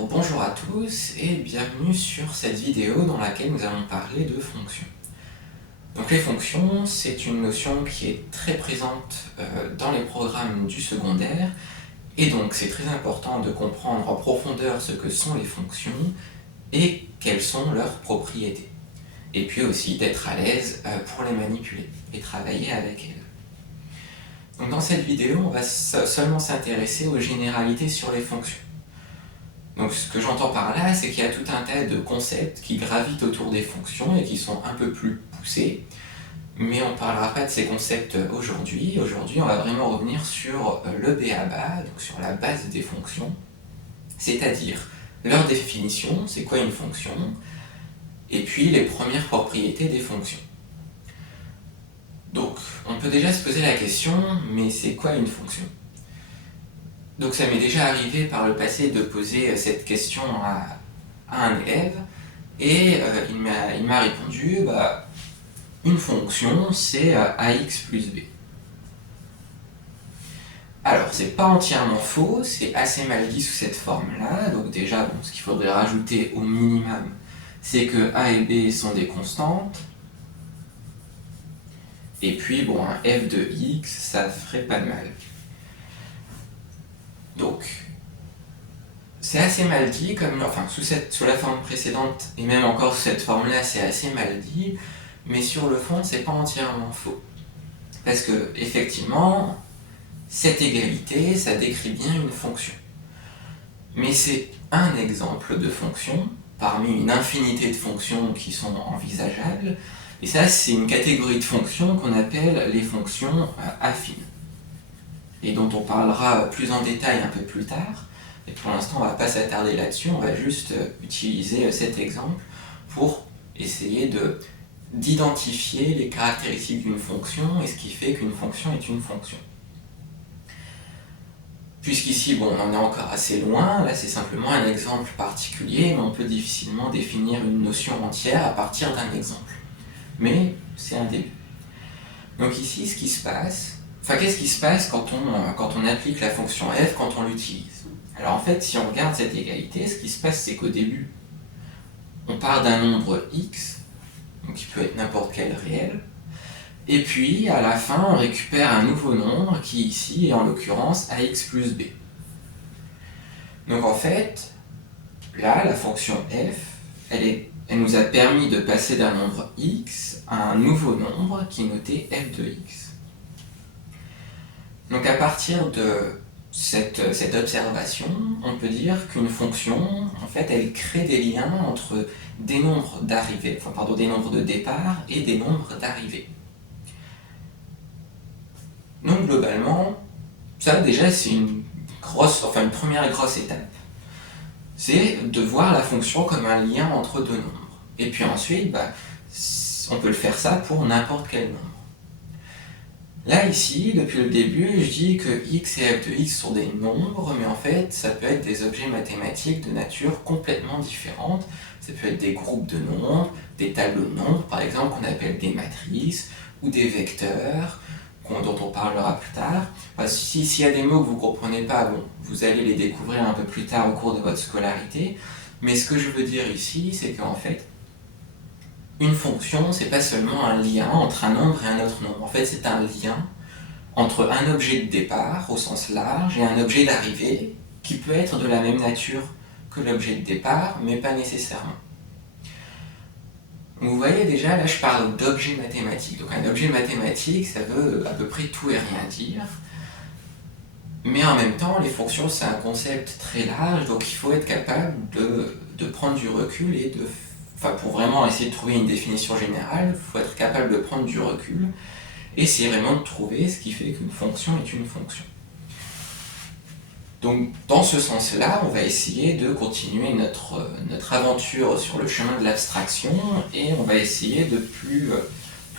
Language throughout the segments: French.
Alors bonjour à tous et bienvenue sur cette vidéo dans laquelle nous allons parler de fonctions. Donc les fonctions, c'est une notion qui est très présente dans les programmes du secondaire et donc c'est très important de comprendre en profondeur ce que sont les fonctions et quelles sont leurs propriétés. Et puis aussi d'être à l'aise pour les manipuler et travailler avec elles. Donc dans cette vidéo, on va seulement s'intéresser aux généralités sur les fonctions. Donc ce que j'entends par là, c'est qu'il y a tout un tas de concepts qui gravitent autour des fonctions et qui sont un peu plus poussés, mais on ne parlera pas de ces concepts aujourd'hui. Aujourd'hui, on va vraiment revenir sur le b.a.-ba, donc sur la base des fonctions, c'est-à-dire leur définition, c'est quoi une fonction, et puis les premières propriétés des fonctions. Donc, on peut déjà se poser la question, mais c'est quoi une fonction ? Donc ça m'est déjà arrivé par le passé de poser cette question à un élève et il m'a répondu une fonction c'est ax plus b. Alors c'est pas entièrement faux, c'est assez mal dit sous cette forme-là, donc déjà ce qu'il faudrait rajouter au minimum c'est que a et b sont des constantes, et puis un f de x ça ferait pas de mal. Donc, c'est assez mal dit, sous la forme précédente, et même encore sous cette forme-là, c'est assez mal dit, mais sur le fond, c'est pas entièrement faux. Parce que, effectivement, cette égalité, ça décrit bien une fonction. Mais c'est un exemple de fonction, parmi une infinité de fonctions qui sont envisageables, et ça, c'est une catégorie de fonctions qu'on appelle les fonctions affines, et dont on parlera plus en détail un peu plus tard. Et pour l'instant, on ne va pas s'attarder là-dessus, on va juste utiliser cet exemple pour essayer d'identifier les caractéristiques d'une fonction et ce qui fait qu'une fonction est une fonction. Puisqu'ici, on en est encore assez loin, là c'est simplement un exemple particulier, mais on peut difficilement définir une notion entière à partir d'un exemple. Mais c'est un début. Donc ici, ce qui se passe, qu'est-ce qui se passe quand on applique la fonction f, quand on l'utilise ? Alors en fait, si on regarde cette égalité, ce qui se passe, c'est qu'au début, on part d'un nombre x, donc qui peut être n'importe quel réel, et puis à la fin, on récupère un nouveau nombre qui ici est en l'occurrence ax plus b. Donc en fait, là, la fonction f, elle nous a permis de passer d'un nombre x à un nouveau nombre qui est noté f de x. Donc à partir de cette observation, on peut dire qu'une fonction, en fait, elle crée des liens entre des nombres des nombres de départ et des nombres d'arrivée. Donc globalement, ça déjà c'est une première grosse étape. C'est de voir la fonction comme un lien entre deux nombres. Et puis ensuite, on peut le faire ça pour n'importe quel nombre. Là, ici, depuis le début, je dis que x et f de x sont des nombres, mais en fait, ça peut être des objets mathématiques de nature complètement différente. Ça peut être des groupes de nombres, des tableaux de nombres, par exemple, qu'on appelle des matrices, ou des vecteurs, dont on parlera plus tard. S'il y a des mots que vous ne comprenez pas, vous allez les découvrir un peu plus tard au cours de votre scolarité. Mais ce que je veux dire ici, c'est qu'en fait, une fonction, c'est pas seulement un lien entre un nombre et un autre nombre. En fait, c'est un lien entre un objet de départ, au sens large, et un objet d'arrivée, qui peut être de la même nature que l'objet de départ, mais pas nécessairement. Vous voyez déjà, là je parle d'objet mathématique. Donc un objet mathématique, ça veut à peu près tout et rien dire. Mais en même temps, les fonctions, c'est un concept très large, donc il faut être capable de prendre du recul et pour vraiment essayer de trouver une définition générale, il faut être capable de prendre du recul et essayer vraiment de trouver ce qui fait qu'une fonction est une fonction. Donc dans ce sens-là, on va essayer de continuer notre aventure sur le chemin de l'abstraction et on va essayer de plus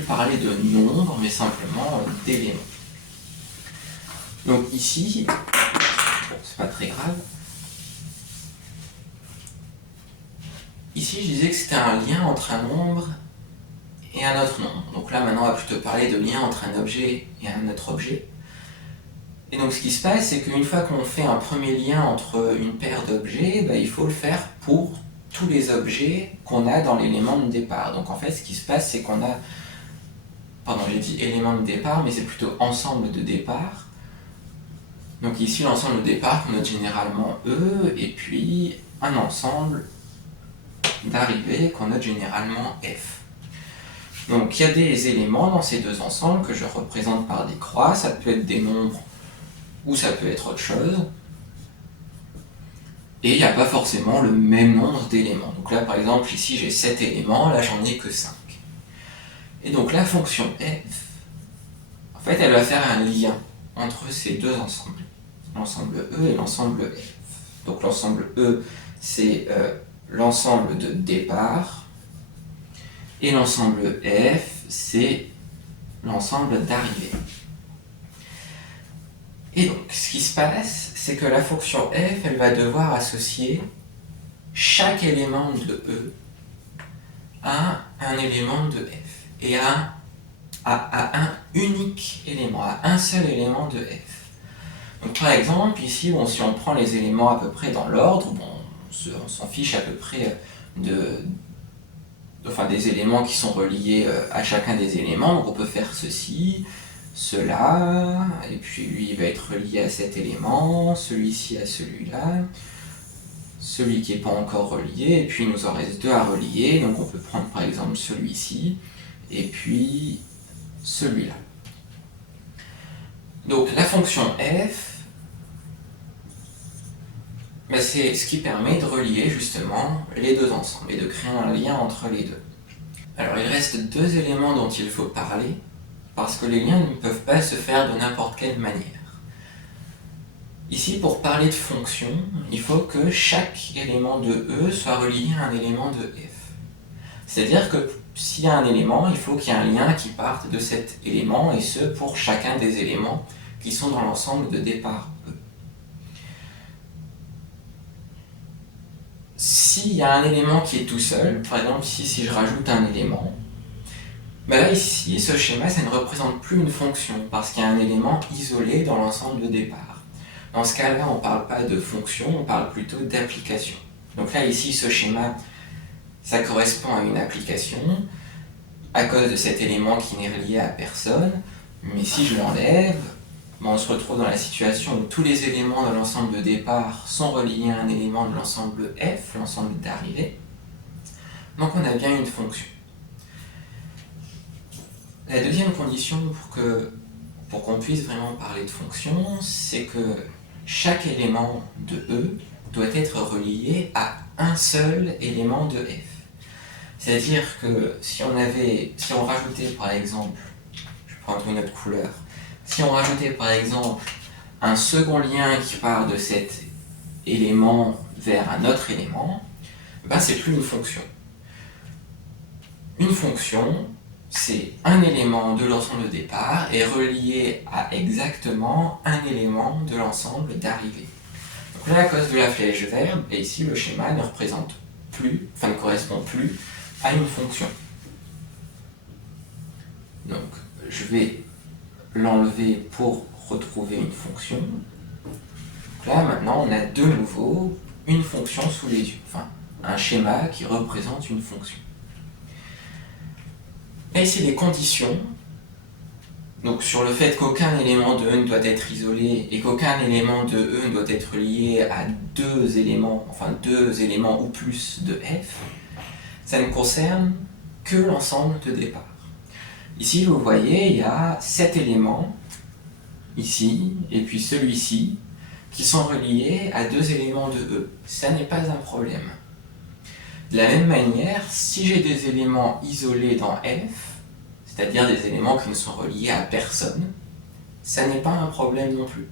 parler de nombres, mais simplement d'éléments. Donc ici, c'est pas très grave. Ici, je disais que c'était un lien entre un nombre et un autre nombre. Donc là, maintenant, on va plutôt parler de lien entre un objet et un autre objet. Et donc ce qui se passe, c'est qu'une fois qu'on fait un premier lien entre une paire d'objets, il faut le faire pour tous les objets qu'on a dans l'élément de départ. Donc en fait, ce qui se passe, c'est qu'on a... Pardon, j'ai dit élément de départ, mais c'est plutôt ensemble de départ. Donc ici, l'ensemble de départ qu'on note généralement E, et puis un ensemble d'arrivée qu'on note généralement F. Donc il y a des éléments dans ces deux ensembles que je représente par des croix. Ça peut être des nombres ou ça peut être autre chose. Et il n'y a pas forcément le même nombre d'éléments. Donc là, par exemple, ici j'ai 7 éléments, là j'en ai que 5. Et donc la fonction f, en fait, elle va faire un lien entre ces deux ensembles, l'ensemble E et l'ensemble f. Donc l'ensemble E, c'est l'ensemble de départ, et l'ensemble f, c'est l'ensemble d'arrivée. Et donc, ce qui se passe, c'est que la fonction f, elle va devoir associer chaque élément de E à un élément de f, et à un unique élément, à un seul élément de f. Donc par exemple, ici, si on prend les éléments à peu près dans l'ordre, on s'en fiche à peu près des éléments qui sont reliés à chacun des éléments, donc on peut faire ceci, cela, et puis lui il va être relié à cet élément, celui-ci à celui-là, celui qui n'est pas encore relié, et puis il nous en reste deux à relier, donc on peut prendre par exemple celui-ci, et puis celui-là. Donc la fonction f, c'est ce qui permet de relier justement les deux ensemble et de créer un lien entre les deux. Alors il reste deux éléments dont il faut parler, parce que les liens ne peuvent pas se faire de n'importe quelle manière. Ici, pour parler de fonction, il faut que chaque élément de E soit relié à un élément de F. C'est-à-dire que s'il y a un élément, il faut qu'il y ait un lien qui parte de cet élément, et ce pour chacun des éléments qui sont dans l'ensemble de départ E. S'il y a un élément qui est tout seul, par exemple ici si je rajoute un élément, là ici, ce schéma, ça ne représente plus une fonction, parce qu'il y a un élément isolé dans l'ensemble de départ. Dans ce cas-là, on ne parle pas de fonction, on parle plutôt d'application. Donc là, ici, ce schéma, ça correspond à une application, à cause de cet élément qui n'est relié à personne, mais si je l'enlève, on se retrouve dans la situation où tous les éléments de l'ensemble de départ sont reliés à un élément de l'ensemble F, l'ensemble d'arrivée. Donc on a bien une fonction. La deuxième condition pour qu'on puisse vraiment parler de fonction, c'est que chaque élément de E doit être relié à un seul élément de F. C'est-à-dire que si on rajoutait par exemple, je prends une autre couleur, si on rajoutait par exemple un second lien qui part de cet élément vers un autre élément, c'est plus une fonction. Une fonction, c'est un élément de l'ensemble de départ et relié à exactement un élément de l'ensemble d'arrivée. Donc là, à cause de la flèche verte, et ici le schéma ne correspond plus à une fonction. Donc je vais l'enlever pour retrouver une fonction. Donc là maintenant on a de nouveau une fonction sous les yeux, un schéma qui représente une fonction. Et ici les conditions, donc sur le fait qu'aucun élément de E ne doit être isolé et qu'aucun élément de E ne doit être lié à deux éléments ou plus de F, ça ne concerne que l'ensemble de départ. Ici vous voyez, il y a 7 éléments, ici, et puis celui-ci, qui sont reliés à deux éléments de E. Ça n'est pas un problème. De la même manière, si j'ai des éléments isolés dans F, c'est-à-dire des éléments qui ne sont reliés à personne, ça n'est pas un problème non plus.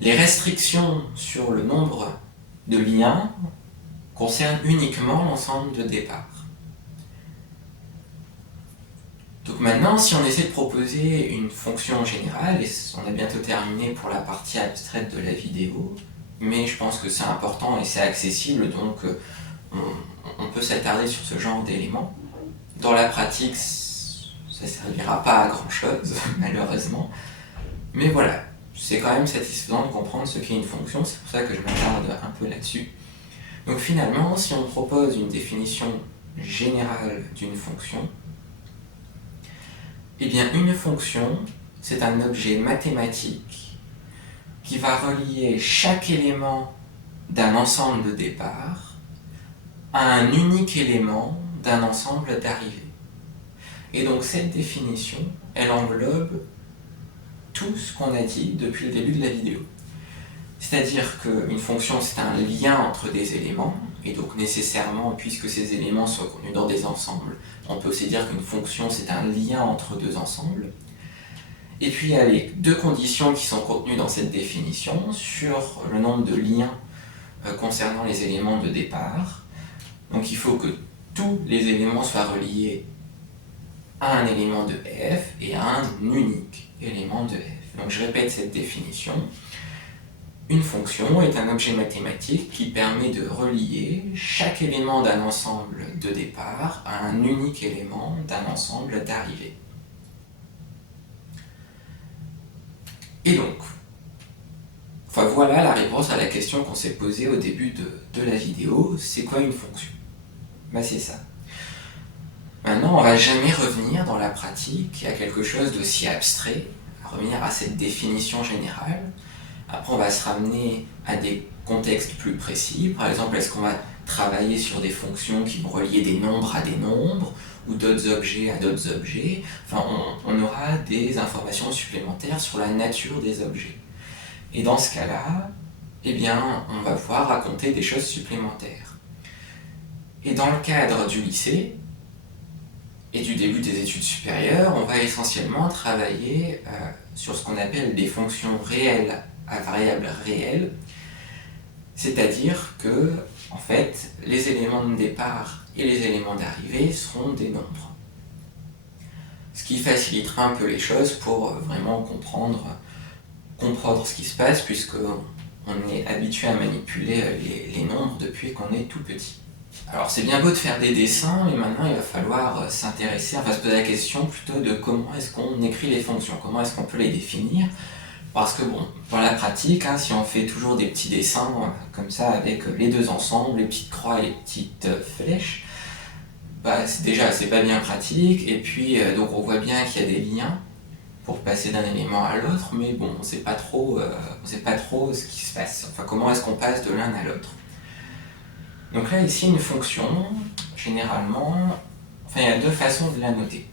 Les restrictions sur le nombre de liens concernent uniquement l'ensemble de départ. Donc maintenant, si on essaie de proposer une fonction générale, et on a bientôt terminé pour la partie abstraite de la vidéo, mais je pense que c'est important et c'est accessible, donc on peut s'attarder sur ce genre d'éléments. Dans la pratique, ça ne servira pas à grand chose, malheureusement. Mais voilà, c'est quand même satisfaisant de comprendre ce qu'est une fonction, c'est pour ça que je m'attarde un peu là-dessus. Donc finalement, si on propose une définition générale d'une fonction, eh bien une fonction, c'est un objet mathématique qui va relier chaque élément d'un ensemble de départ à un unique élément d'un ensemble d'arrivée. Et donc cette définition, elle englobe tout ce qu'on a dit depuis le début de la vidéo. C'est-à-dire qu'une fonction, c'est un lien entre des éléments, et donc nécessairement, puisque ces éléments sont contenus dans des ensembles, on peut aussi dire qu'une fonction, c'est un lien entre deux ensembles. Et puis il y a les deux conditions qui sont contenues dans cette définition sur le nombre de liens concernant les éléments de départ. Donc il faut que tous les éléments soient reliés à un élément de f et à un unique élément de f. Donc je répète cette définition. Une fonction est un objet mathématique qui permet de relier chaque élément d'un ensemble de départ à un unique élément d'un ensemble d'arrivée. Et donc, voilà la réponse à la question qu'on s'est posée au début de la vidéo. C'est quoi une fonction ? C'est ça. Maintenant, on ne va jamais revenir dans la pratique à quelque chose d'aussi abstrait, à revenir à cette définition générale. Après, on va se ramener à des contextes plus précis. Par exemple, est-ce qu'on va travailler sur des fonctions qui vont relier des nombres à des nombres ou d'autres objets à d'autres objets ? Enfin, on aura des informations supplémentaires sur la nature des objets. Et dans ce cas-là, eh bien, on va pouvoir raconter des choses supplémentaires. Et dans le cadre du lycée et du début des études supérieures, on va essentiellement travailler sur ce qu'on appelle des fonctions réelles à variable réelle, c'est-à-dire que, en fait, les éléments de départ et les éléments d'arrivée seront des nombres. Ce qui facilitera un peu les choses pour vraiment comprendre ce qui se passe, puisqu'on est habitué à manipuler les nombres depuis qu'on est tout petit. Alors c'est bien beau de faire des dessins, mais maintenant il va falloir se poser la question plutôt de comment est-ce qu'on écrit les fonctions, comment est-ce qu'on peut les définir. Parce que dans la pratique, si on fait toujours des petits dessins comme ça avec les deux ensemble, les petites croix et les petites flèches, c'est pas bien pratique, et puis donc on voit bien qu'il y a des liens pour passer d'un élément à l'autre, mais on sait pas trop ce qui se passe, comment est-ce qu'on passe de l'un à l'autre. Donc là ici une fonction, généralement, il y a deux façons de la noter.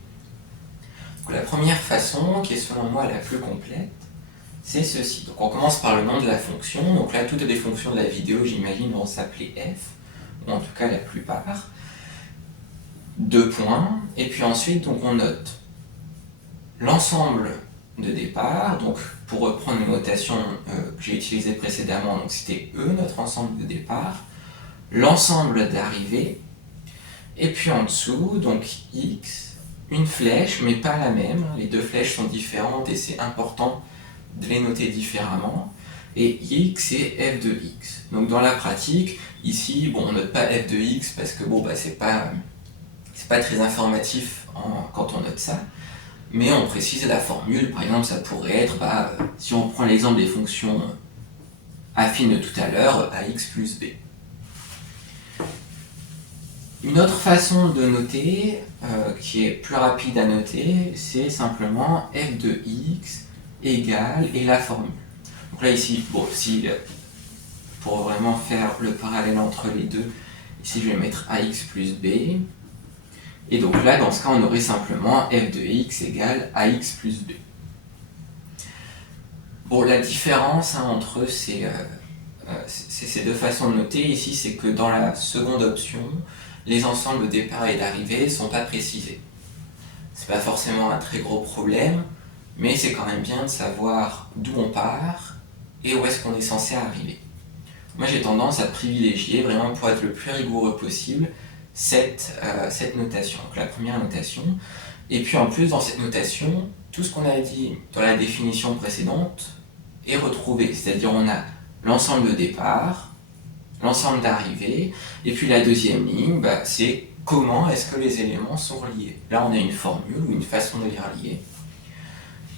Donc, la première façon, qui est selon moi la plus complète, c'est ceci. Donc on commence par le nom de la fonction. Donc là, toutes les fonctions de la vidéo, j'imagine, vont s'appeler f, ou en tout cas la plupart. 2 points, et puis ensuite, donc, on note l'ensemble de départ. Donc pour reprendre une notation que j'ai utilisée précédemment, donc c'était E, notre ensemble de départ, l'ensemble d'arrivée, et puis en dessous, donc x, une flèche, mais pas la même. Les deux flèches sont différentes et c'est important de les noter différemment, et x et f de x. Donc dans la pratique, ici, on note pas f de x parce que c'est pas très informatif quand on note ça, mais on précise la formule. Par exemple, ça pourrait être, si on prend l'exemple des fonctions affines de tout à l'heure, ax plus b. Une autre façon de noter, qui est plus rapide à noter, c'est simplement f de x égale et la formule. Donc là ici, pour vraiment faire le parallèle entre les deux, ici je vais mettre ax plus b, et donc là dans ce cas on aurait simplement f de x égale ax plus b. La différence entre ces deux façons de noter ici, c'est que dans la seconde option, les ensembles de départ et d'arrivée ne sont pas précisés. C'est pas forcément un très gros problème, mais c'est quand même bien de savoir d'où on part et où est-ce qu'on est censé arriver. Moi j'ai tendance à privilégier, vraiment pour être le plus rigoureux possible, cette notation, donc la première notation. Et puis en plus dans cette notation, tout ce qu'on a dit dans la définition précédente est retrouvé, c'est-à-dire on a l'ensemble de départ, l'ensemble d'arrivée, et puis la deuxième ligne, c'est comment est-ce que les éléments sont reliés. Là on a une formule ou une façon de les relier.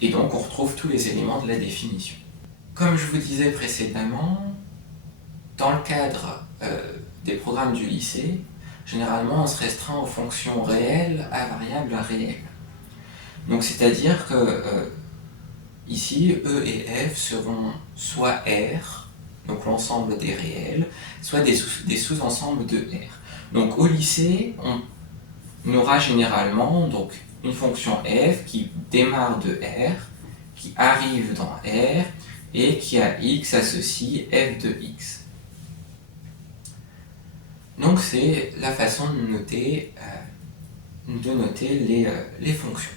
Et donc on retrouve tous les éléments de la définition. Comme je vous disais précédemment, dans le cadre des programmes du lycée, généralement on se restreint aux fonctions réelles à variables réelles. Donc c'est-à-dire que ici, E et F seront soit R, donc l'ensemble des réels, soit des sous-ensembles de R. Donc au lycée, on aura généralement donc, une fonction f qui démarre de R, qui arrive dans R, et qui à x associe f de x. Donc c'est la façon de noter les fonctions.